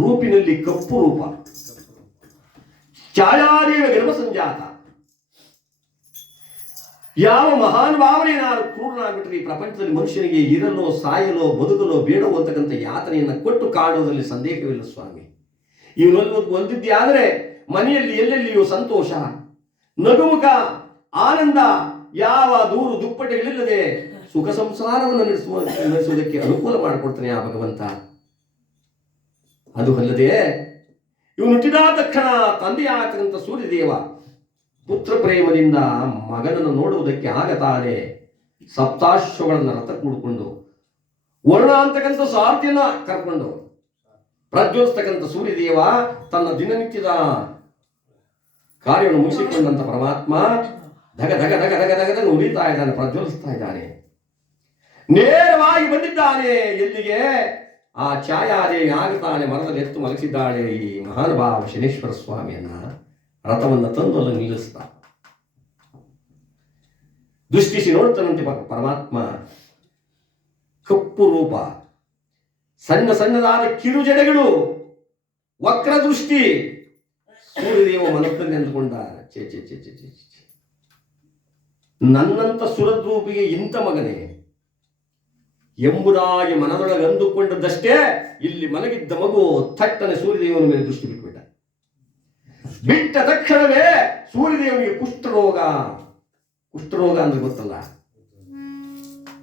ರೂಪಿನಲ್ಲಿ ಕಪ್ಪು ರೂಪ, ಛಾಯಾದೇವ ಗರ್ಭ ಸಂಜಾತ. ಯಾವ ಮಹಾನ್ ಭಾವನೆಯನ್ನಾರು ಕ್ರೂರನಾಗ್ಬಿಟ್ರೆ ಈ ಪ್ರಪಂಚದಲ್ಲಿ ಮನುಷ್ಯನಿಗೆ ಇರಲೋ ಸಾಯಲೋ ಬದುಕಲೋ ಬೇಡವೋ ಅಂತಕ್ಕಂಥ ಯಾತನೆಯನ್ನ ಕೊಟ್ಟು ಕಾಡುವುದರಲ್ಲಿ ಸಂದೇಹವಿಲ್ಲ ಸ್ವಾಮಿ. ಇವನೊಂದು ಹೊಂದಿದ್ದೆ ಆದರೆ ಮನೆಯಲ್ಲಿ ಎಲ್ಲೆಲ್ಲಿಯೂ ಸಂತೋಷ, ನಗುಮುಖ, ಆನಂದ, ಯಾವ ದೂರು ದುಪ್ಪಟೆಗಳಿಲ್ಲದೆ ಸುಖ ಸಂಸಾರವನ್ನು ನಡೆಸುವುದಕ್ಕೆ ಅನುಕೂಲ ಮಾಡಿಕೊಡ್ತಾನೆ ಆ ಭಗವಂತ. ಅದು ಅಲ್ಲದೆ ಇವನು ಹುಟ್ಟಿದ ತಕ್ಷಣ ತಂದೆಯಾಗತಕ್ಕಂಥ ಸೂರ್ಯದೇವ ಪುತ್ರ ಪ್ರೇಮದಿಂದ ಮಗನನ್ನು ನೋಡುವುದಕ್ಕೆ ಆಗತಾನೆ ಸಪ್ತಾಶ್ವಗಳನ್ನು ರಥ ಕೂಡಿಕೊಂಡು ವರುಣ ಅಂತಕ್ಕಂಥ ಸಾರಥಿಯನ್ನ ಕರ್ಕೊಂಡು ಪ್ರಜ್ವಲಿಸ್ತಕ್ಕಂಥ ಸೂರ್ಯದೇವ ತನ್ನ ದಿನನಿತ್ಯದ ಕಾರ್ಯವನ್ನು ಮುಗಿಸಿಕೊಂಡಂತ ಪರಮಾತ್ಮ ಧಗ ಧಗ ಧಗ ಧಗ ಧಗ ಧಗ ಉರಿತಾ ಇದ್ದಾನೆ, ಪ್ರಜ್ವಲಿಸ್ತಾ ಇದ್ದಾನೆ. ನೇರವಾಗಿ ಬಂದಿದ್ದಾನೆ ಎಲ್ಲಿಗೆ? ಆ ಛಾಯಾದೇವಿ ಆಗುತ್ತಾನೆ ಮರದಲ್ಲಿ ಎತ್ತು ಮಲಗಿಸಿದ್ದಾಳೆ ಈ ಮಹಾನುಭಾವ ಶನೇಶ್ವರ ಸ್ವಾಮಿಯನ್ನ. ರಥವನ್ನು ತಂದು ಅಲ್ಲಿ ನಿಲ್ಲಿಸ್ತಾ ದೃಷ್ಟಿಸಿ ನೋಡ್ತಾನಂತೆ ಪರಮಾತ್ಮ. ಕಪ್ಪು ರೂಪ, ಸಣ್ಣ ಸಣ್ಣದಾದ ಕಿರು ಜಡೆಗಳು, ವಕ್ರ ದೃಷ್ಟಿ. ಸೂರ್ಯದೇವ ಮನಸ್ಸಲ್ಲಿ ಅಂದುಕೊಂಡ, ಚೇ ಚೇ ಚೇ ಚೇ ಚೇ ನನ್ನಂತ ಸುರದ್ರೂಪಿಗೆ ಇಂಥ ಮಗನೇ ಎಂಬುದಾಗಿ ಮನದೊಳಗೆ ಅಂದುಕೊಂಡದ್ದಷ್ಟೇ ಇಲ್ಲಿ ಮಲಗಿದ್ದ ಮಗು ಥಟ್ಟನೆ ಸೂರ್ಯದೇವನ ಮೇಲೆ ದೃಷ್ಟಿ ಬಿಟ್ಬಿಟ್ಟ. ಬಿಟ್ಟ ತಕ್ಷಣವೇ ಸೂರ್ಯದೇವನಿಗೆ ಕುಷ್ಠರೋಗ ಅಂದ್ರೆ ಗೊತ್ತಲ್ಲ,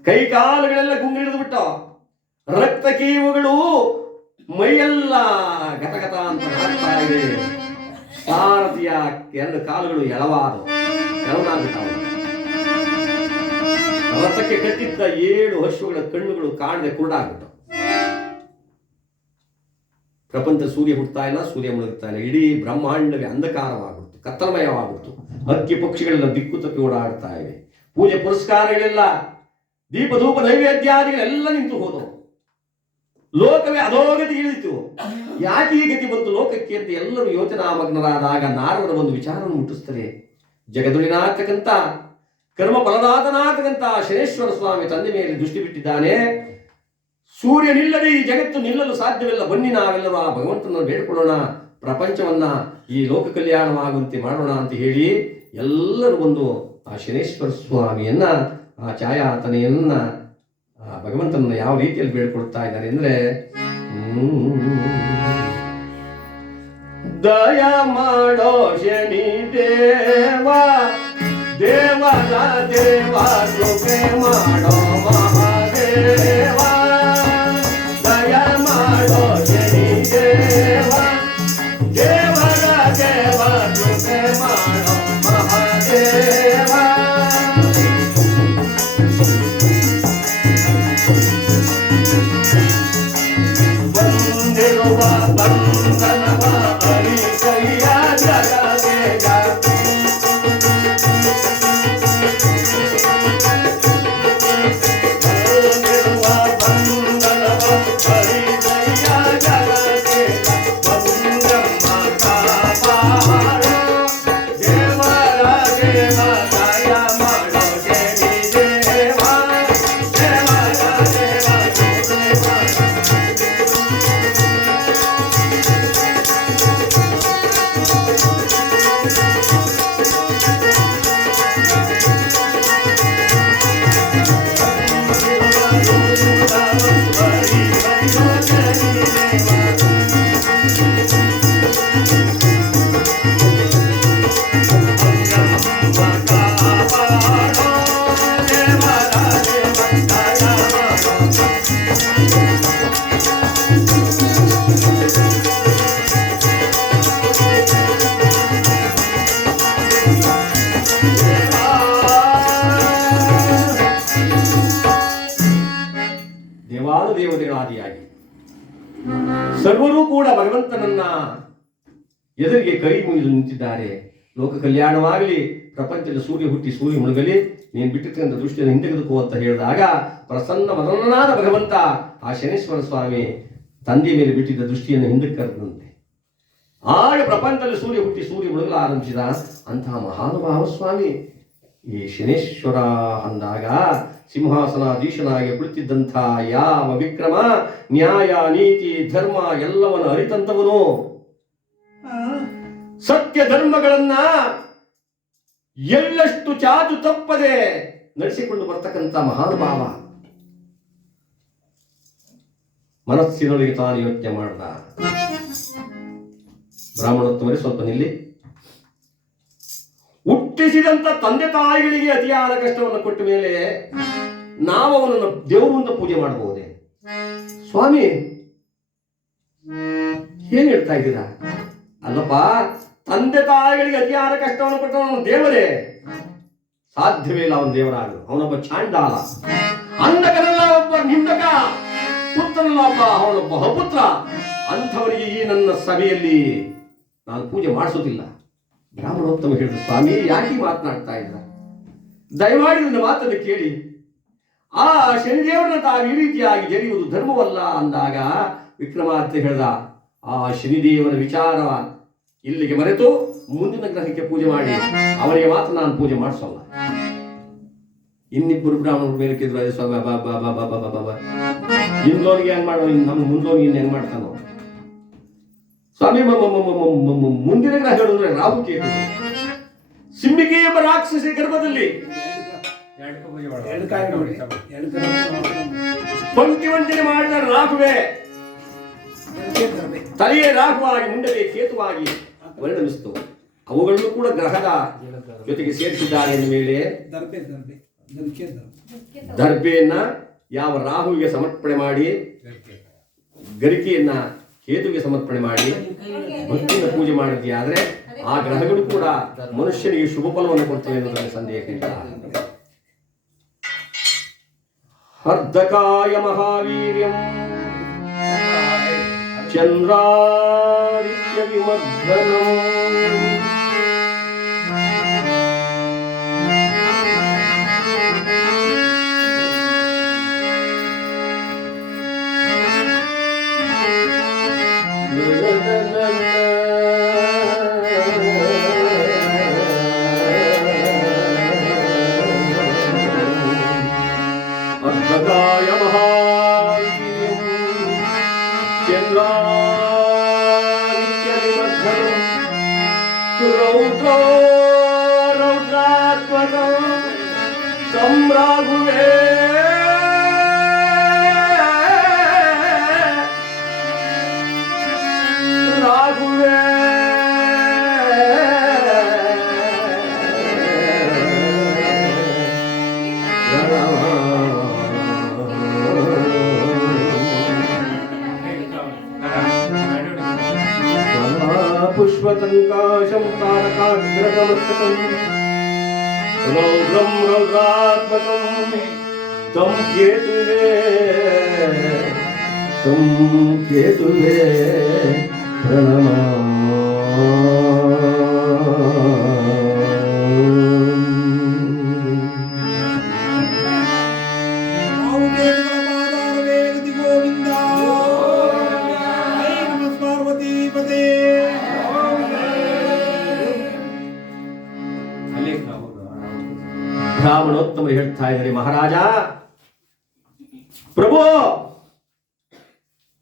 ಕೈ ಕಾಲುಗಳೆಲ್ಲ ಗುಂಗಿಡಿದು ಬಿಟ್ಟ, ರಕ್ತ ಕೀವುಗಳು ಮೈಯೆಲ್ಲ ಗತಗತ ಅಂತ ಹಾಕ್ತಾ ಇದೆ. ಸಾರಥಿಯ ಎರಡು ಕಾಲುಗಳು ಎಳವಾಗ್ಬಿಟ್ಟಾವ. ರಥಕ್ಕೆ ಕಟ್ಟಿದ್ದ 7 ಅಶ್ವಗಳ ಕಣ್ಣುಗಳು ಕಾಣದೆ ಕುರುಡಾಗ್ಬಿಟ್ಟು. ಪ್ರಪಂಚ ಸೂರ್ಯ ಹುಡ್ತಾ ಇಲ್ಲ, ಸೂರ್ಯ ಮುಳುಗ್ತಾ ಇಲ್ಲ. ಇಡೀ ಬ್ರಹ್ಮಾಂಡವೇ ಅಂಧಕಾರವಾಗ್ಬಿಡ್ತು, ಕತ್ತಲಮಯವಾಗ್ಬಿಡ್ತು. ಹಕ್ಕಿ ಪಕ್ಷಿಗಳೆಲ್ಲ ದಿಕ್ಕು ತಪ್ಪಿ ಓಡಾಡ್ತಾ ಇವೆ. ಪೂಜೆ ಪುರಸ್ಕಾರಗಳೆಲ್ಲ, ದೀಪ ಧೂಪ ನೈವೇದ್ಯಾದಿಗಳೆಲ್ಲ ನಿಂತು ಹೋದವು. ಲೋಕವೇ ಅಧೋಗತಿ ಇಳಿತು. ಯಾಕೆ ಈ ಗತಿ ಬಂತು ಲೋಕಕ್ಕೆ ಅಂತ ಎಲ್ಲರೂ ಯೋಚನಾಮಗ್ನರಾದಾಗ ನಾರದರ ಒಂದು ವಿಚಾರವನ್ನು ಮುಟ್ಟಿಸ್ತಾರೆ. ಜಗದುಳಿನಾಗ್ತಕ್ಕಂಥ ಕರ್ಮ ಫಲದಾತನಾಗತಕ್ಕಂಥ ಶನೇಶ್ವರ ಸ್ವಾಮಿ ತಂದೆ ಮೇಲೆ ದೃಷ್ಟಿ ಬಿಟ್ಟಿದ್ದಾನೆ. ಸೂರ್ಯ ನಿಲ್ಲದೆ ಈ ಜಗತ್ತು ನಿಲ್ಲಲು ಸಾಧ್ಯವಿಲ್ಲ. ಬನ್ನಿ ನಾವೆಲ್ಲರೂ ಆ ಭಗವಂತನ ಬೇಡ್ಕೊಳ್ಳೋಣ, ಪ್ರಪಂಚವನ್ನ ಈ ಲೋಕ ಕಲ್ಯಾಣವಾಗುವಂತೆ ಮಾಡೋಣ ಅಂತ ಹೇಳಿ ಎಲ್ಲರೂ ಬಂದು ಆ ಶನೇಶ್ವರ ಸ್ವಾಮಿಯನ್ನ, ಆ ಛಾಯಾತನೆಯನ್ನ, ಆ ಭಗವಂತನನ್ನ ಯಾವ ರೀತಿಯಲ್ಲಿ ಬೇಡ್ಕೊಳ್ತಾ ಇದ್ದಾರೆ ಅಂದ್ರೆ, ದಯ ಮಾಡೋ ಶನಿ ದೇವ, ದೇವರ ದೇವ ಕೃಪೆ ಮಾಡೋ ಮಹಾದೇವ, ದಯ ಮಾಡೋ ಶನಿ ದೇವ, ದೇವರ ದೇವ ಕೃಪೆ ಮಾಡೋ ಮಹಾದೇವ. ಬಂದಿರುವ ಬಂಧನವ ಅರಿಕೈಯ ಜಗದೇಗ, ದೇವಾನುದೇವತೆಗಳಾದಿಯಾಗಿ ಸರ್ವರೂ ಕೂಡ ಭಗವಂತನನ್ನ ಎದುರಿಗೆ ಕೈ ಮುಗಿದು ನಿಂತಿದ್ದಾರೆ. ಲೋಕ ಕಲ್ಯಾಣವಾಗಲಿ, ಪ್ರಪಂಚದ ಸೂರ್ಯ ಹುಟ್ಟಿ ಸೂರ್ಯ ಮುಳುಗಲಿ, ನೀನು ಬಿಟ್ಟಿರ್ತಕ್ಕಂಥ ದೃಷ್ಟಿಯನ್ನು ಹಿಂತೆಗೆದುಕೋ ಅಂತ ಹೇಳಿದಾಗ ಪ್ರಸನ್ನ ಮನನಾದ ಭಗವಂತ ಆ ಶನೇಶ್ವರ ಸ್ವಾಮಿ ತಂದೆಯ ಮೇಲೆ ಬಿಟ್ಟಿದ್ದ ದೃಷ್ಟಿಯನ್ನು ಹಿಂದಕ್ಕೆ ಕರೆದಂತೆ ಆಗ ಪ್ರಪಂಚದಲ್ಲಿ ಸೂರ್ಯ ಹುಟ್ಟಿ ಸೂರ್ಯ ಮುಳುಗಲು ಆರಂಭಿಸಿದ ಅಂತಹ ಮಹಾನುಭಾವ ಸ್ವಾಮಿ ಈ ಶನೇಶ್ವರ ಅಂದಾಗ ಸಿಂಹಾಸನಾಧೀಶನಾಗಿ ಕುಳಿತಿದ್ದಂಥ ಯಾವ ವಿಕ್ರಮ ನ್ಯಾಯ ನೀತಿ ಧರ್ಮ ಎಲ್ಲವನ್ನು ಅರಿತಂತವನು, ಸತ್ಯ ಧರ್ಮಗಳನ್ನ ಎಳ್ಳಷ್ಟು ಚಾಚು ತಪ್ಪದೆ ನಡೆಸಿಕೊಂಡು ಬರ್ತಕ್ಕಂಥ ಮಹಾನುಭಾವ ಮನಸ್ಸಿನೊಳಗೆ ತಾನು ಯೋಚನೆ ಮಾಡ್ದ. ಬ್ರಾಹ್ಮಣೋತ್ತಮರೇ ಸ್ವಲ್ಪ ನಿಲ್ಲಿ. ಹುಟ್ಟಿಸಿದಂತ ತಂದೆ ತಾಯಿಗಳಿಗೆ ಅತಿಯಾದ ಕಷ್ಟವನ್ನು ಕೊಟ್ಟ ಮೇಲೆ ನಾವು ಅವನನ್ನು ದೇವರು ಅಂತ ಪೂಜೆ ಮಾಡಬಹುದೇ? ಸ್ವಾಮಿ ಏನ್ ಹೇಳ್ತಾ ಇದ್ದೀರಾ? ಅಲ್ಲಪ್ಪ, ತಂದೆ ತಾಯಿಗಳಿಗೆ ಅತಿಯಾದ ಕಷ್ಟವನ್ನು ಕೊಟ್ಟವನು ದೇವರೇ, ಸಾಧ್ಯವೇ ಇಲ್ಲ ಅವನು ದೇವರಾಗಲು. ಅವನೊಬ್ಬ ಚಾಂಡಾಲ, ಅಂಧಕನಲ್ಲ, ಒಬ್ಬ ನಿಂದಕ, ಪುತ್ರನಲ್ಲ ಒಬ್ಬ, ಅವನೊಬ್ಬ ಅಪುತ್ರ. ಅಂಥವರಿಗೆ ಈ ನನ್ನ ಸಭೆಯಲ್ಲಿ ನಾನು ಪೂಜೆ ಮಾಡಿಸೋದಿಲ್ಲ. ಬ್ರಾಹ್ಮಣೋತ್ತಮ ಹೇಳಿದ, ಸ್ವಾಮಿ ಯಾಕೆ ಮಾತನಾಡ್ತಾ ಇದ್ದ? ದಯಮಾಡಿ ನನ್ನ ಮಾತನ್ನು ಕೇಳಿ. ಆ ಶನಿದೇವರನ್ನ ತಾವು ಈ ರೀತಿಯಾಗಿ ಜರಿಯುವುದು ಧರ್ಮವಲ್ಲ ಅಂದಾಗ ವಿಕ್ರಮಾದಿತ್ಯ ಹೇಳ್ದ, ಆ ಶನಿದೇವರ ವಿಚಾರ ಇಲ್ಲಿಗೆ ಮರೆತು ಮುಂದಿನ ಗ್ರಹಕ್ಕೆ ಪೂಜೆ ಮಾಡಿ ಅವರಿಗೆ ಮಾತ್ರ ನಾನು ಪೂಜೆ ಮಾಡಿಸೋಲ್ಲ. ಇನ್ನಿಬ್ಬರು ಬ್ರಾಹ್ಮಣರು ಮೇಲೆ ಕೆದ್ರು, ಸ್ವಾಮಿ ಬಾಬಾ ಹಿಂದೋನಿಗೆ ಹೆಂಗ್ ಮಾಡೋ, ನಮ್ಮ ಮುಂದೋನಿಗೆ ಹೆಂಗ್ ಮಾಡ್ತಾನೋ ಸ್ವಾಮಿ. ಮುಂದಿನ ಗ್ರಹ ಹೇಳಿದ್ರೆ ರಾಹು ಕೇತು. ಸಿಂಹಿಕೆ ಎಂಬ ರಾಕ್ಷಸಿ ಗರ್ಭದಲ್ಲಿ ಪಂಕ್ತಿವಂಚನೆ ಮಾಡಿದ ರಾಹುವೇ ತಲೆಯೇ ರಾಹುವಾಗಿ ಮುಂಡವೇ ಕೇತುವಾಗಿ ಪರಿಣಮಿಸಿತು. ಅವುಗಳನ್ನು ಕೂಡ ಗ್ರಹದ ಜೊತೆಗೆ ಸೇರಿಸಿದ್ದಾರೆ ಎಂದ ಮೇಲೆ ದರ್ಬೆಯನ್ನ ಯಾವ ರಾಹುವಿಗೆ ಸಮರ್ಪಣೆ ಮಾಡಿ, ಗರಿಕೆಯನ್ನ ಕೇತುವಿಗೆ ಸಮರ್ಪಣೆ ಮಾಡಿ ಭಕ್ತಿಯಿಂದ ಪೂಜೆ ಮಾಡಿದ್ದೆ ಆದ್ರೆ ಆ ಗ್ರಹಗಳು ಕೂಡ ಮನುಷ್ಯನಿಗೆ ಶುಭ ಫಲವನ್ನು ಕೊಡ್ತವೆ ಎನ್ನುವುದರಲ್ಲಿ ಸಂದೇಹ ಇಲ್ಲ. ಅರ್ಧಕಾಯ ಮಹಾವೀರ್ಯಂ ಚಂದ್ರಾದಿತ್ಯ ವಿಮರ್ಧನಂ ಅರ್ಧಕಾಯ ಮಹಾವೀರ್ಯಂ ಚಂದ್ರಾದಿತ್ಯ ವಿಮರ್ಧನಂ ರೌದ್ರಾತ್ಮಕಂ तं ರಾಘುವೇ पुष्पतंकाशं तारकाग्रगमस्तकं रौद्रं रौद्रात्मकं तं केतुवे प्रणमामि. ಬ್ರಾಹ್ಮಣೋತ್ತಮರು ಹೇಳ್ತಾ ಇದ್ದಾರೆ, ಮಹಾರಾಜ ಪ್ರಭು,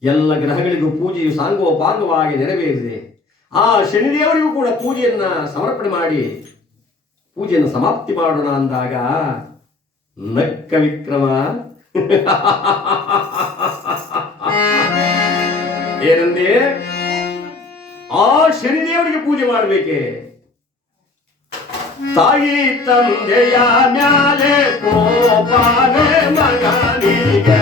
ಎಲ್ಲ ಗ್ರಹಗಳಿಗೂ ಪೂಜೆಯು ಸಾಂಗೋಪಾಂಗವಾಗಿ ನೆರವೇರಿದೆ. ಆ ಶನಿದೇವರಿಗೂ ಕೂಡ ಪೂಜೆಯನ್ನ ಸಮರ್ಪಣೆ ಮಾಡಿ ಪೂಜೆಯನ್ನು ಸಮಾಪ್ತಿ ಮಾಡೋಣ ಅಂದಾಗ ನಕ್ಕ ವಿಕ್ರಮ ಏನಂದೆ? ಆ ಶನಿದೇವರಿಗೆ ಪೂಜೆ ಮಾಡಬೇಕೆ? ತಾಯಿ ತಂದೆಯ ಮ್ಯಾಲೆ ಕೋಪವೇ ಮಗನಿಗೆ,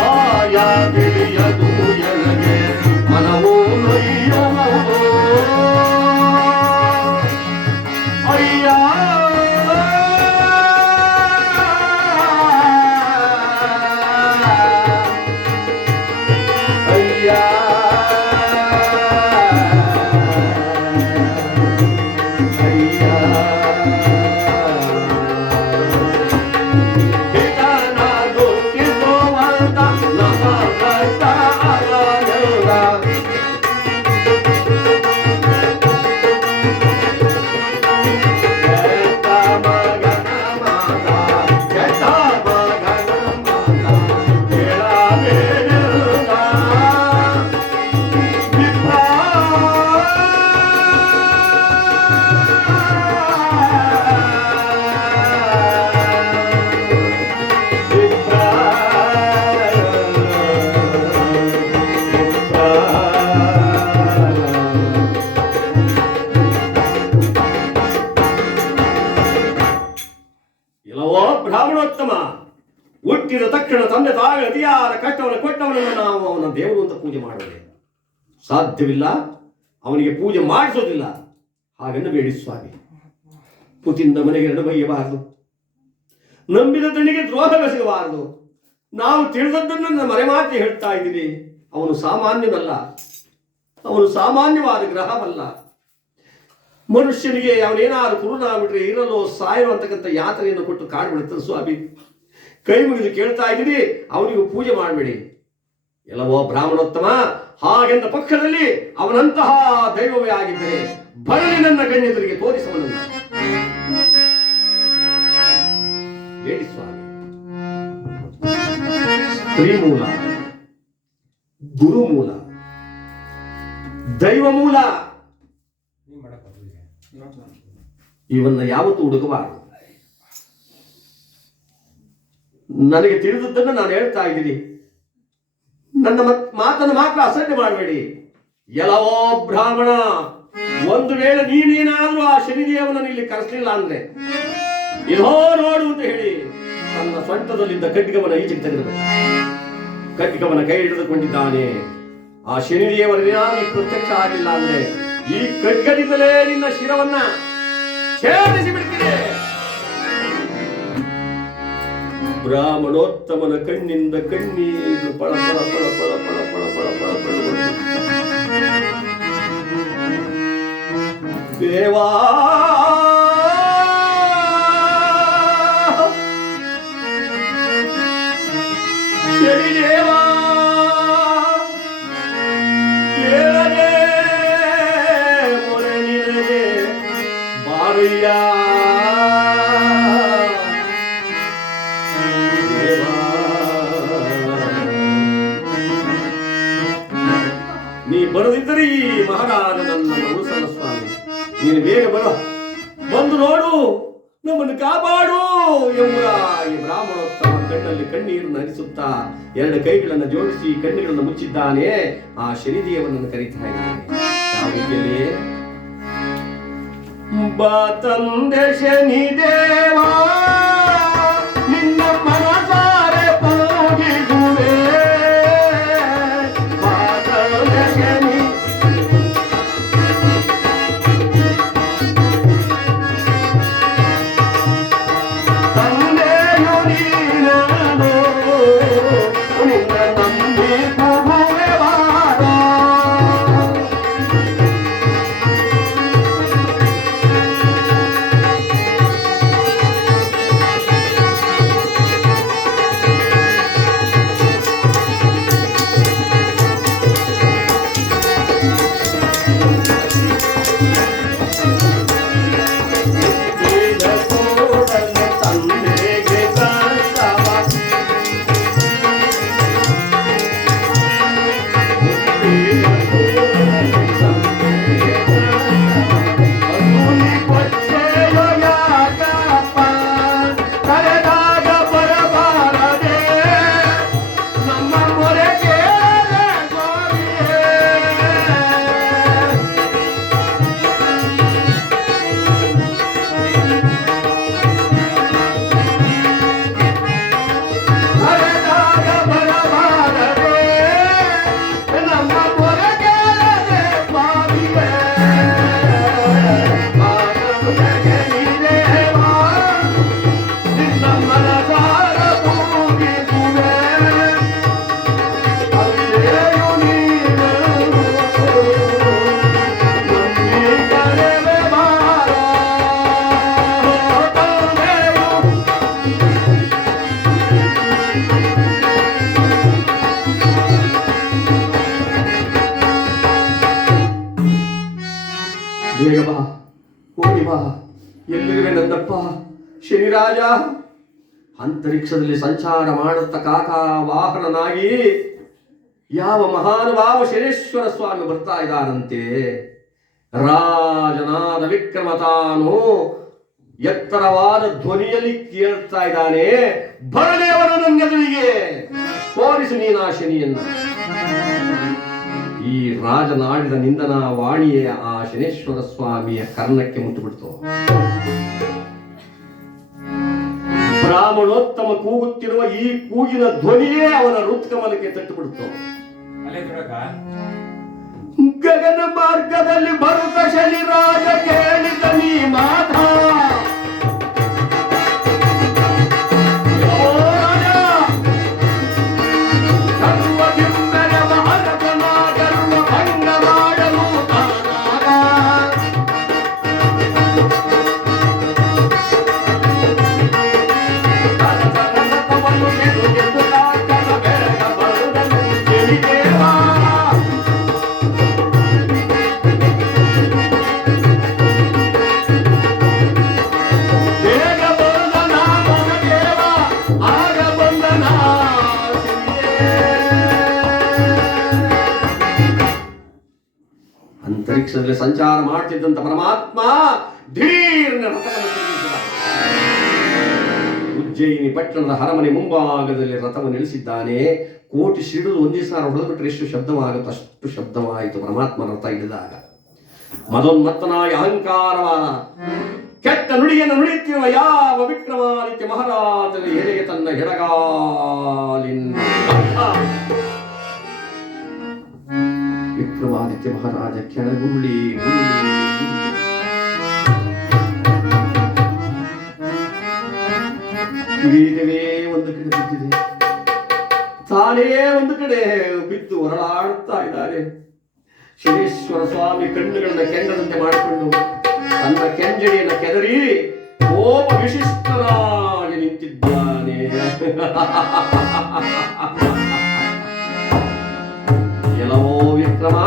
ಆಯಾ ತಿಳಿಯದು ಎನಗೆ ಪೂಜೆ ಮಾಡುವುದೇ ಸಾಧ್ಯವಿಲ್ಲ, ಅವನಿಗೆ ಪೂಜೆ ಮಾಡಿಸೋದಿಲ್ಲ. ಹಾಗೆನ್ನು ಬೇಡಿ ಸ್ವಾಮಿ. ಪುತಿಂದ ಮನೆಗೆ ನಡುಬಯ್ಯಬಾರದು, ನಂಬಿದ ತಣಿಗೆ ದ್ರೋಹವೆಸಗಬಾರದು. ನಾವು ತಿಳಿದದ್ದನ್ನು ನನ್ನ ಮರೆಮಾತಿ ಹೇಳ್ತಾ ಇದ್ದೀನಿ. ಅವನು ಸಾಮಾನ್ಯನಲ್ಲ, ಅವನು ಸಾಮಾನ್ಯವಾದ ಗ್ರಹವಲ್ಲ. ಮನುಷ್ಯನಿಗೆ ಅವನೇನಾದ್ರು ಕುರುಡಾಗ್ಬಿಟ್ರೆ ಇರಲು ಸಾಯಲು ಅಂತಕ್ಕಂಥ ಯಾತನೆಯನ್ನು ಕೊಟ್ಟು ಕಾಡ್ಬಿಡುತ್ತದೆ ಸ್ವಾಮಿ. ಕೈ ಮುಗಿದು ಕೇಳ್ತಾ ಇದ್ದೀನಿ, ಅವನಿಗೂ ಪೂಜೆ ಮಾಡಬೇಡಿ. ಎಲ್ಲವೋ ಬ್ರಾಹ್ಮಣೋತ್ತಮ, ಹಾಗೆಂದ ಪಕ್ಷದಲ್ಲಿ ಅವನಂತಹ ದೈವವೇ ಆಗಿದ್ದರೆ ಬರಲಿ ನನ್ನ ಗಣ್ಯದರಿಗೆ ತೋರಿಸವನನ್ನ. ಹೇಳಿ ಸ್ವಾಮಿ. ಸ್ತ್ರೀ ಮೂಲ, ಗುರು ಮೂಲ, ದೈವ ಮೂಲ, ಇವನ್ನ ಯಾವತ್ತೂ ಹುಡುಕಬಾರದು. ನನಗೆ ತಿಳಿದದ್ದನ್ನು ನಾನು ಹೇಳ್ತಾ ಇದ್ದೀನಿ. ನನ್ನ ಮಾತನ್ನು ಮಾತ್ರ ಅಸಡ್ಡೆ ಮಾಡಬೇಡಿ. ಎಲ್ಲವೋ ಬ್ರಾಹ್ಮಣ, ಒಂದು ವೇಳೆ ನೀನೇನಾದ್ರೂ ಆ ಶನಿದೇವನನ್ನು ಇಲ್ಲಿ ಕರೆಸಲಿಲ್ಲ ಅಂದ್ರೆ ಇದೋ ನೋಡು ಅಂತ ಹೇಳಿ ತನ್ನ ಸೊಂಟದಲ್ಲಿದ್ದ ಖಡ್ಗವನ ಈಚೆಗೆ ತೆಗೆದಬೇಕು. ಖಡ್ಗವನ ಕೈ ಹಿಡಿದುಕೊಂಡಿದ್ದಾನೆ. ಆ ಶನಿದೇವರೇನಾದ್ರೂ ಪ್ರತ್ಯಕ್ಷ ಆಗಿಲ್ಲ ಅಂದ್ರೆ ಈ ಖಡ್ಗದಿಂದಲೇ ನಿನ್ನ ಶಿರವನ್ನ ಛೇದಿಸಿ ಬಿಡ್ತೀನಿ. ಬ್ರಾಹ್ಮಣೋತ್ತಮನ ಕಣ್ಣಿಂದ ಕಣ್ಣೀರು ಪಳ ಪಳ ಪಳ ಪಳ ಪಳ ಪಳ ಪಳ ಪಳ ಪಳ. ದೇವಾ, ಶನಿದೇವಾ, ಕೇಳದೆ ಮೊರೆ ನಿನಗೆ ಬಾರಯ್ಯ. ನೀ ಬರದಿದ್ದರೆ ಈ ಮಹಾರಾಜನನ್ನು ಉಳಿಸಲ್ಲ ಸ್ವಾಮಿ. ನೀನು ಬೇಗ ಬರೋ, ಬಂದು ನೋಡು, ನಮ್ಮನ್ನು ಕಾಪಾಡು ಎಂಬ ಈ ಬ್ರಾಹ್ಮಣೋತ್ತಮ ಕಣ್ಣಲ್ಲಿ ಕಣ್ಣೀರನ್ನು ಹರಿಸುತ್ತಾ ಎರಡು ಕೈಗಳನ್ನು ಜೋಡಿಸಿ ಕಣ್ಣುಗಳನ್ನು ಮುಚ್ಚಿದ್ದಾನೆ. ಆ ಶನಿದೇವನನ್ನು ಕರೀತಾ ಇದ್ದಾನೆ. ಯಾವ ರೀತಿಯಲ್ಲಿ? ಬಾ ತಂದೆ ಶನಿದೇವ, ನಿನ್ನ ಮನಸಾರೆ ಪೂಜಿಸುವೆ. ಬಾ ತಂದೆ ಶನಿ, ತಂದೆಯು ನೀನನು, ನಿನ್ನ ನಂಬಿ ಕೂಗುವೆ ಬಾರ. ಬೇಗ ಬಾ, ಹೋಗಿ ಬಾ. ಎಲ್ಲಿರುವೆ ನನ್ನಪ್ಪ ಶನಿರಾಜ? ಅಂತರಿಕ್ಷದಲ್ಲಿ ಸಂಚಾರ ಮಾಡುತ್ತ ಕಾಕಾ ವಾಹನನಾಗಿ ಯಾವ ಮಹಾನುಭಾವ ಶನೇಶ್ವರ ಸ್ವಾಮಿ ಬರ್ತಾ ಇದ್ದಾನಂತೆ. ರಾಜನಾದ ವಿಕ್ರಮ ತಾನು ಎತ್ತರವಾದ ಧ್ವನಿಯಲ್ಲಿ ಕೇಳ್ತಾ ಇದ್ದಾನೆ, ಬರದೇವರು ನನ್ನ ಎದುರಿಗೆ ತೋರಿಸು ನೀನಾ ಶನಿಯನ್ನ. ಈ ರಾಜನಾಡಿದ ನಿಂದನಾ ವಾಣಿಯೇ ಆ ಶನೇಶ್ವರ ಸ್ವಾಮಿಯ ಕರ್ಣಕ್ಕೆ ಮುಟ್ಟಿಬಿಡ್ತು. ಬ್ರಾಹ್ಮಣೋತ್ತಮ ಕೂಗುತ್ತಿರುವ ಈ ಕೂಗಿನ ಧ್ವನಿಯೇ ಅವನ ಹೃತ್ಕಮಲಕ್ಕೆ ತಟ್ಟುಬಿಡ್ತು. ಗಗನ ಮಾರ್ಗದಲ್ಲಿ ಬರುತ್ತ ಶನಿರಾಜ ಕೇಳಿದ ನೀ ಮಾತ ಅಂತರಿಕ್ಷದಲ್ಲಿ ಸಂಚಾರ ಮಾಡ್ತಿದ್ದಂತ ಪರಮಾತ್ಮ ದಿಢೀರ್ನ ರಥವನ್ನು ತಿರುಗಿಸಿದ. ಉಜ್ಜಯಿನಿ ಪಟ್ಟಣದ ಅರಮನೆ ಮುಂಭಾಗದಲ್ಲಿ ರಥವನ್ನು ನಿಲ್ಲಿಸಿದ್ದಾನೆ. ಕೋಟಿ ಸಿಡಿದು ಒಂದೇ ಸಾರ ಹೊಡೆದ್ಬಿಟ್ರೆ ಎಷ್ಟು ಶಬ್ದವಾಗುತ್ತೆ ಅಷ್ಟು ಶಬ್ದವಾಯಿತು ಪರಮಾತ್ಮ ರಥ ಹಿಡಿದಾಗ. ಮದೋನ್ಮತ್ತನಾಗಿ ಅಹಂಕಾರವಾದ ಕೆಟ್ಟ ನುಡಿಯನ್ನು ನುಡಿಯುತ್ತಿರುವ ಯಾವ ವಿಕ್ರಮಾದಿತ್ಯ ಮಹಾರಾಜನ ಎದೆಗೆ ತನ್ನ ಎಡಗಾಲಿನ ವಿಕ್ರಮಾದಿತ್ಯ ಮಹಾರಾಜ ಕೆಳಗುರುಳಿ ಕಿರೀಟವೇ ಒಂದು ಕಡೆ ಬಿದ್ದಿದೆ, ತಾನೇ ಒಂದು ಕಡೆ ಬಿದ್ದು ಹೊರಳಾಡುತ್ತಾ ಇದ್ದಾರೆ. ಶನೇಶ್ವರ ಸ್ವಾಮಿ ಕಣ್ಣುಗಳನ್ನ ಕೆಂಡದಂತೆ ಮಾಡಿಕೊಂಡು ತನ್ನ ಕೆಂಜಡಿಯನ್ನು ಕೆದರಿ ಕೋಪ ವಿಶಿಷ್ಟನಾಗಿ ನಿಂತಿದ್ದಾನೆ. ಎಲ್ಲವೋ ವಿಕ್ರಮ,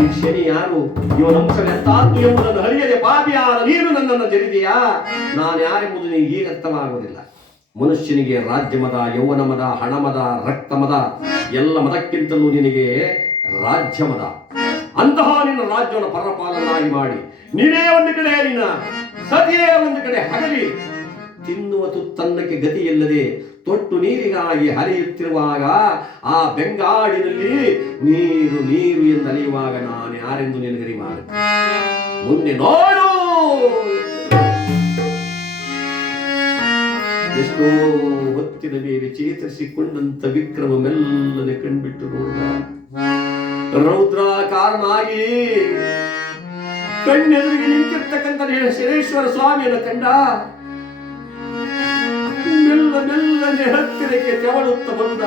ಈ ಶನಿ ಯಾರು? ಇವನ ಅಂಶವೆಂತಾದ್ದು ಎಂಬುದನ್ನು ಅರಿಯದೆ ಪಾಪಿಯಾದ ನೀನು ನನ್ನನ್ನು ಜರಿದೆಯಾ? ನಾನು ಯಾರೆಂಬುದು ನಿನಗೆ ಈಗ ಅರ್ಥವಾಗುವುದಿಲ್ಲ. ಮನುಷ್ಯನಿಗೆ ರಾಜ್ಯ ಮದ, ಯೌವನ ಮದ, ಹಣ ಮದ, ರಕ್ತ ಮದ, ಎಲ್ಲ ಮದಕ್ಕಿಂತಲೂ ನಿನಗೆ ರಾಜ್ಯ ಮದ. ಅಂತಹ ನಿನ್ನ ರಾಜ್ಯವನ್ನು ಪರಪಾಲನಾಗಿ ಮಾಡಿ ನೀನೇ ಒಂದು ಕಡೆ ನಿನ್ನ ಸತಿಯೇ ಒಂದು ಕಡೆ ಹಗಲಿ ತಿನ್ನುವ ತುತ್ತನ್ನಕ್ಕೆ ಗತಿಯಿಲ್ಲದೆ ತೊಟ್ಟು ನೀರಿಗಾಗಿ ಹರಿಯುತ್ತಿರುವಾಗ ಆ ಬೆಂಗಾಡಿನಲ್ಲಿ ನೀರು ನೀರು ಎಂದಲಿಯುವಾಗ ನಾನು ಯಾರೆಂದು ನಿನಗರಿವಾಗ ಮುಂದೆ ನೋಡು. ಎಷ್ಟೋ ಹೊತ್ತಿನ ಮೇಲೆ ಚೇತರಿಸಿಕೊಂಡಂತ ವಿಕ್ರಮ ಮೆಲ್ಲನೆ ಕಣ್ಬಿಟ್ಟು ನೋಡಿದ. ರೌದ್ರಾಕಾರನಾಗಿ ಕಣ್ಣೆದುರಿಗೆ ನಿಂತಿರ್ತಕ್ಕಂಥ ಶನೇಶ್ವರ ಸ್ವಾಮಿಯನ್ನು ಕಂಡ. ಮೆಲ್ಲ ಮೆಲ್ಲನೆ ಹತ್ತಿರಕ್ಕೆ ತೆವಳುತ್ತ ಬಂದ.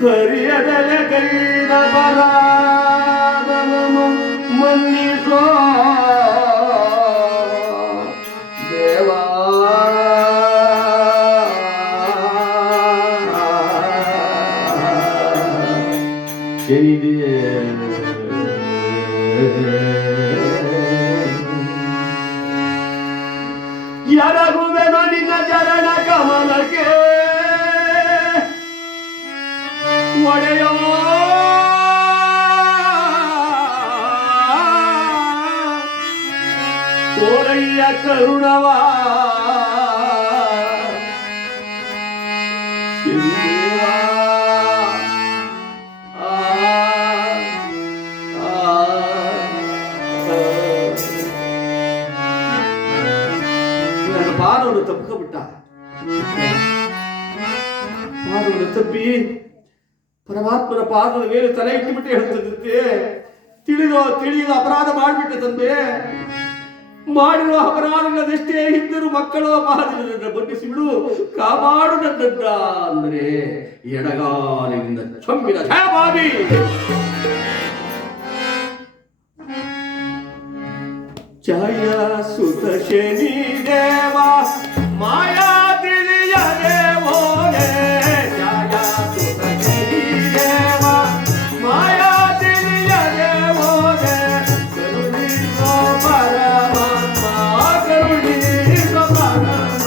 ಹರಿಯದಲೆ ಕೈದ ಪರಾದನನು ಮನ್ನಿಸೋ ದೇವಾ. ಶನಿದೇ ಎರಗುವೆನು ನಿನ್ನ ಚರಣ ಕಮಲಕ್ಕೆ ಒಡೆಯೋ ಕೋರಯ್ಯ ಕರುಣವಾ. ಪಾದವನ್ನು ತಪ್ಪಿಕೊಂಡ್ಬಿಟ್ಟ. ಪಾದವನ್ನು ತಪ್ಪಿ ಪರಮಾತ್ಮನ ಪಾದದ ಮೇಲೆ ತಲೆ ಇಟ್ಟುಬಿಟ್ಟು ಹೇಳ್ತದಂತೆ, ತಿಳಿದ ಅಪರಾಧ ಮಾಡಿಬಿಟ್ಟೆ ತಂದೆ. ಮಾಡಿರುವ ಅಪರಾಧಗಳದೆಷ್ಟೇ ಇದ್ದರೂ ಮಕ್ಕಳು ಪಾದದಿಂದ ಬಂಧಿಸಿ ಬಿಡು, ಕಾಪಾಡು ನನ್ನನ್ನ ಅಂದರೆ ಎಡಗಾಲಿನಿಂದ ಚೊಂಬಿನ ಛಾಯಾಭಾವಿ. ಜಯ ಸುತ ಶನಿ ದೇವ ಮಾಯಾ ತಿಳಿಯದೆ ಹೋದೆ. ಜಯ ಸುತ ಶನಿ ದೇವ ಮಾಯಾ ತಿಳಿಯದೆ ಹೋದೆ. ಕರುಣಿಸೋ ಪರಮಾತ್ಮ ಕರುಣಿಸೋ ಪರಮಾತ್ಮ.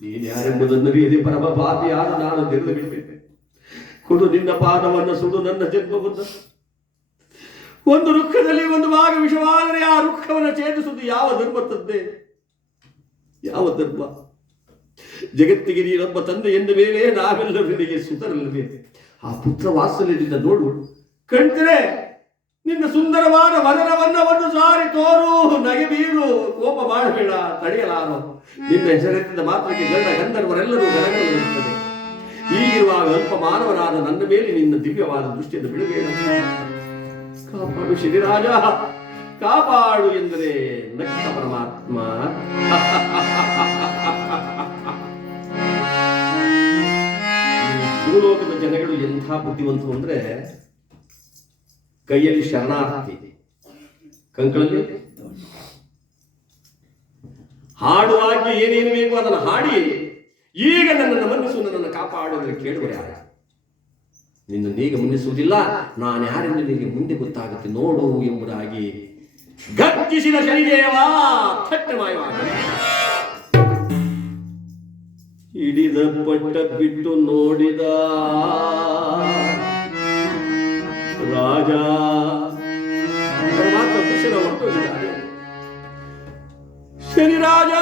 ನೀನ್ಯಾರೆಂಬುದನ್ನು ಪರಮ ಪಾಪಿಯಾದ ನಾನು ತಿಳಿದು ಬಿಟ್ಟಿದ್ದೆ. ಕೊಡು ನಿನ್ನ ಪಾದವನ್ನು, ಸುಡು ನನ್ನ ಜನ್ಮವನ್ನು. ಒಂದು ವೃಕ್ಷದಲ್ಲಿ ಒಂದು ಭಾಗ ವಿಷವಾದರೆ ಆ ವೃಕ್ಷವನ್ನು ಛೇದಿಸುವುದು ಯಾವ ಧರ್ಮತದ್ದೇ? ಯಾವ ಧರ್ಮ? ಜಗತ್ತಿಗೆ ನೀನೊಬ್ಬ ತಂದೆ ಎಂದ ಮೇಲೆ ನಾವೆಲ್ಲರೂ ನಿನಗೆ ಸುತರಲ್ಲವೇ? ಆ ಪುತ್ರ ವಾತ್ಸಲ್ಯದಿಂದ ನೋಡು, ಕಣ್ತರೆ ನಿನ್ನ ಸುಂದರವಾದ ವದನವನ್ನವನ್ನು ಸಾರಿ ತೋರು, ನಗೆ ಬೀರು, ಕೋಪ ಮಾಡಬೇಡ, ತಡೆಯಲಾರು. ನಿನ್ನ ಹೆಸರಿನಿಂದ ಮಾತ್ರಕ್ಕೆ ಗಂಡ ಗಂಧರ್ವರೆಲ್ಲರೂ ಗನಗನಗೊಳ್ಳುತ್ತದೆ. ಹೀಗಿರುವಾಗ ಅಲ್ಪ ಮಾನವರಾದ ನನ್ನ ಮೇಲೆ ನಿನ್ನ ದಿವ್ಯವಾದ ದೃಷ್ಟಿಯನ್ನು ಬಿಡಬೇಡ. ಕಾಪಾಡು ಶ್ರೀರಾಜ, ಕಾಪಾಡು ಎಂದರೆ ನಕ್ಕ ಪರಮಾತ್ಮ. ಭೂಲೋಕದ ಜನಗಳು ಎಂಥ ಬುದ್ಧಿವಂತರು ಅಂದ್ರೆ, ಕೈಯಲ್ಲಿ ಶರಣಾರ್ಥಿ, ಕಂಕಳಲ್ಲಿ ಹಾಡುವಾಗಿ ಏನೇನು ಬೇಕು ಅದನ್ನು ಹಾಡಿ, ಈಗ ನನ್ನನ್ನು ಮನ್ನಿಸು, ನನ್ನನ್ನು ಕಾಪಾಡುವುದನ್ನು ಕೇಳುವ ಯಾರ? ನಿನ್ನನ್ನೀಗ ಮುನ್ನಿಸುವುದಿಲ್ಲ, ನಾನು ಯಾರೆಂದು ನಿನಗೆ ಮುಂದೆ ಗೊತ್ತಾಗುತ್ತೆ ನೋಡು ಎಂಬುದಾಗಿ ಗರ್ಜಿಸಿದ ಶನಿದೇವ ಥಟ್ಟ ಮಾಯವಾಗ ಹಿಡಿದ ಪಟ್ಟ ಬಿಟ್ಟು ನೋಡಿದ ರಾಜ. ಹೊರಟೋಗಿದ್ದಾರೆ. ಶನಿರಾಜ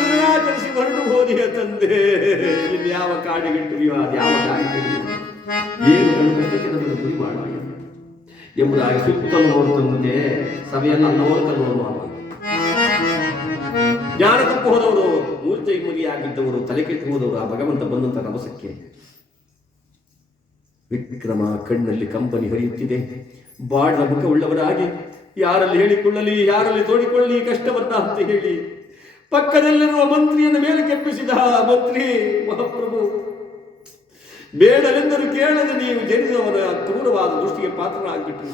ನಿರಾಕರಿಸಿ ಹೊರಟು ಹೋದಿಯ ತಂದೆ. ಇನ್ಯಾವ ಕಾಡಿಗಿಟ್ಟಿದೆಯೋ ಅದ್ಯಾವ ಕಾಡಿಗೆ ಏನು ಕಷ್ಟಕ್ಕೆ ನಮ್ಮನ್ನು ಗುರಿ ಮಾಡಿ ಎಂಬುದಾಗಿ ಸುತ್ತಲೂ ನೋಡುತ್ತಂತೆ. ಸಭೆಯನ್ನ ನೋಡ್ತ ನೋಡುವ ಜ್ಞಾನ ತಪ್ಪು ಹೋದವರು, ಮೂರ್ತಿ ಮುರಿಯಾಗಿದ್ದವರು, ತಲೆ ಕೆಟ್ಟು ಹೋದವರು ಆ ಭಗವಂತ ಬಂದಂತ ನಮಸಕ್ಕೆ ವಿಕ್ರಮ ಕಣ್ಣಲ್ಲಿ ಕಂಪನಿ ಹರಿಯುತ್ತಿದೆ. ಬಾಡಿದ ಮುಖವುಳ್ಳವರಾಗಿ ಯಾರಲ್ಲಿ ಹೇಳಿಕೊಳ್ಳಲಿ, ಯಾರಲ್ಲಿ ತೋಡಿಕೊಳ್ಳಲಿ ಕಷ್ಟವನ್ನ ಅಂತ ಹೇಳಿ ಪಕ್ಕದಲ್ಲಿರುವ ಮಂತ್ರಿಯನ್ನು ಮೇಲೆ ಕೆಪ್ಪಿಸಿದ ಮಂತ್ರಿ ಮಹಾಪ್ರಭು. ಬೇಡವೆಂದರೂ ಕೇಳದೆ ನೀವು ಜನಿದವರ ಕ್ರೂರವಾದ ದೃಷ್ಟಿಗೆ ಪಾತ್ರರಾಗ್ಬಿಟ್ರು.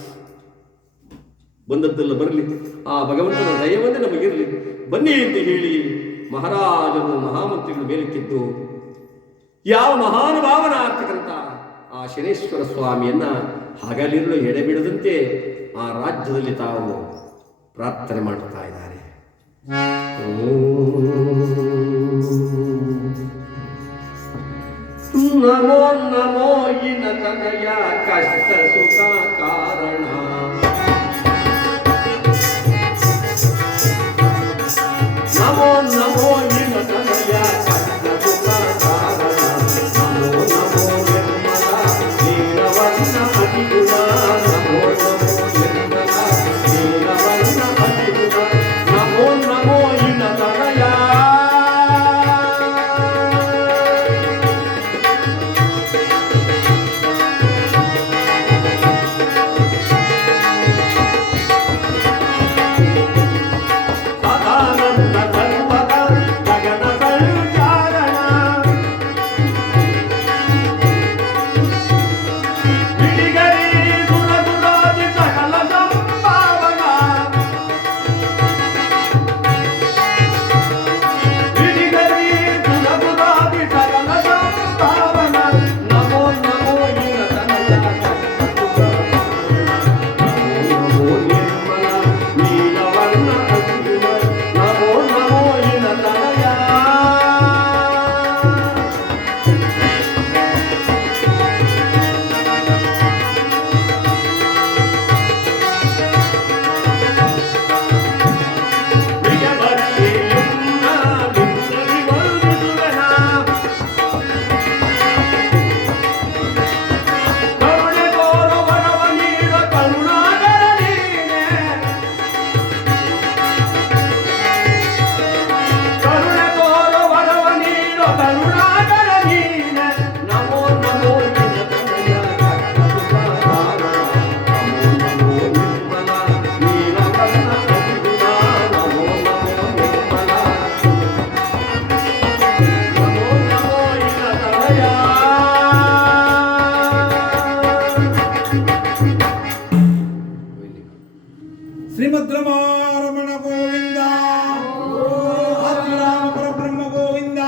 ಬಂದದ್ದೆಲ್ಲ ಬರಲಿ, ಆ ಭಗವಂತನ ದಯವನ್ನೇ ನಮಗಿರಲಿ, ಬನ್ನಿ ಅಂತ ಹೇಳಿ ಮಹಾರಾಜರು ಮಹಾಮಂತ್ರಿಗಳ ಮೇಲಕ್ಕಿದ್ದು ಯಾವ ಮಹಾನುಭಾವನ ಆಗ್ತಕ್ಕಂಥ ಆ ಶನೇಶ್ವರ ಸ್ವಾಮಿಯನ್ನ ಹಗಲಿರುಳು ಎಡೆಬಿಡದಂತೆ ಆ ರಾಜ್ಯದಲ್ಲಿ ತಾವು ಪ್ರಾರ್ಥನೆ ಮಾಡುತ್ತಾ ಇದ್ದಾರೆ. ನಮೋ ನಮೋ ಇನ ತನಯ ಕಷ್ಟ ಸುಖ ಕಾರಣ. ನಮೋ ನಮೋ ನಿನ್ನ ತನಯ ಸುಖ ಕಾರಣ ನಮೋ ನಮೋ ನಿರ್ಮಲ ನೀಲವರ್ಣ ಅತಿಗುಣ ನಮೋ ನಮೋ ನಿರ್ಮಲ ನೀಲವರ್ಣ ಅತಿಗುಣ ನಮೋ ನಮೋ ನಿನ್ನ ತನಯ ಶ್ರೀಮದ್ ರಮಣ ಗೋವಿಂದ ಆತ್ಮರಾಮ ಪರಬ್ರಹ್ಮ ಗೋವಿಂದ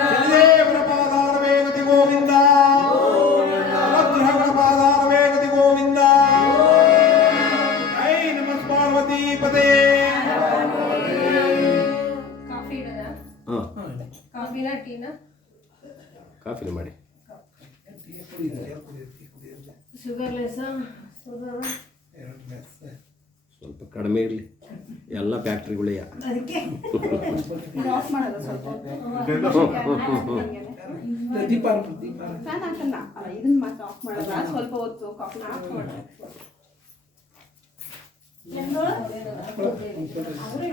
ಶನಿದೇವರ ಪಾದಾರ ವೇಗತಿ ಗೋವಿಂದ ಭದ್ರಗಳ ಪಾದಾರ ವೇಗತಿ ಗೋವಿಂದ ಜೈ ನಮಃ ಪಾರ್ವತಿ ಪದೇ ಕಾಫಿನ ಟೀನಾ ಕಾಫಿ ಮಾಡಿ ಶುಗರ್ಲೆಸ್ ಶುಗರ್ ಸ್ವಲ್ಪ ಕಡಿಮೆ ಇರಲಿ ಎಲ್ಲ ಫ್ಯಾಕ್ಟ್ರಿಗಳೇ ಅದಕ್ಕೆ ಆಫ್ ಮಾಡೋದು ಸ್ವಲ್ಪ ದೀಪ ಫ್ಯಾನ್ ಹಾಕಲ್ಲ ಅಲ್ಲ ಇದನ್ನ ಮಾತ್ರ ಆಫ್ ಮಾಡೋದು ಸ್ವಲ್ಪ ಹೊತ್ತು ಕಾಫಿ ಆಫ್ ಮಾಡೋದು ಅವರೇ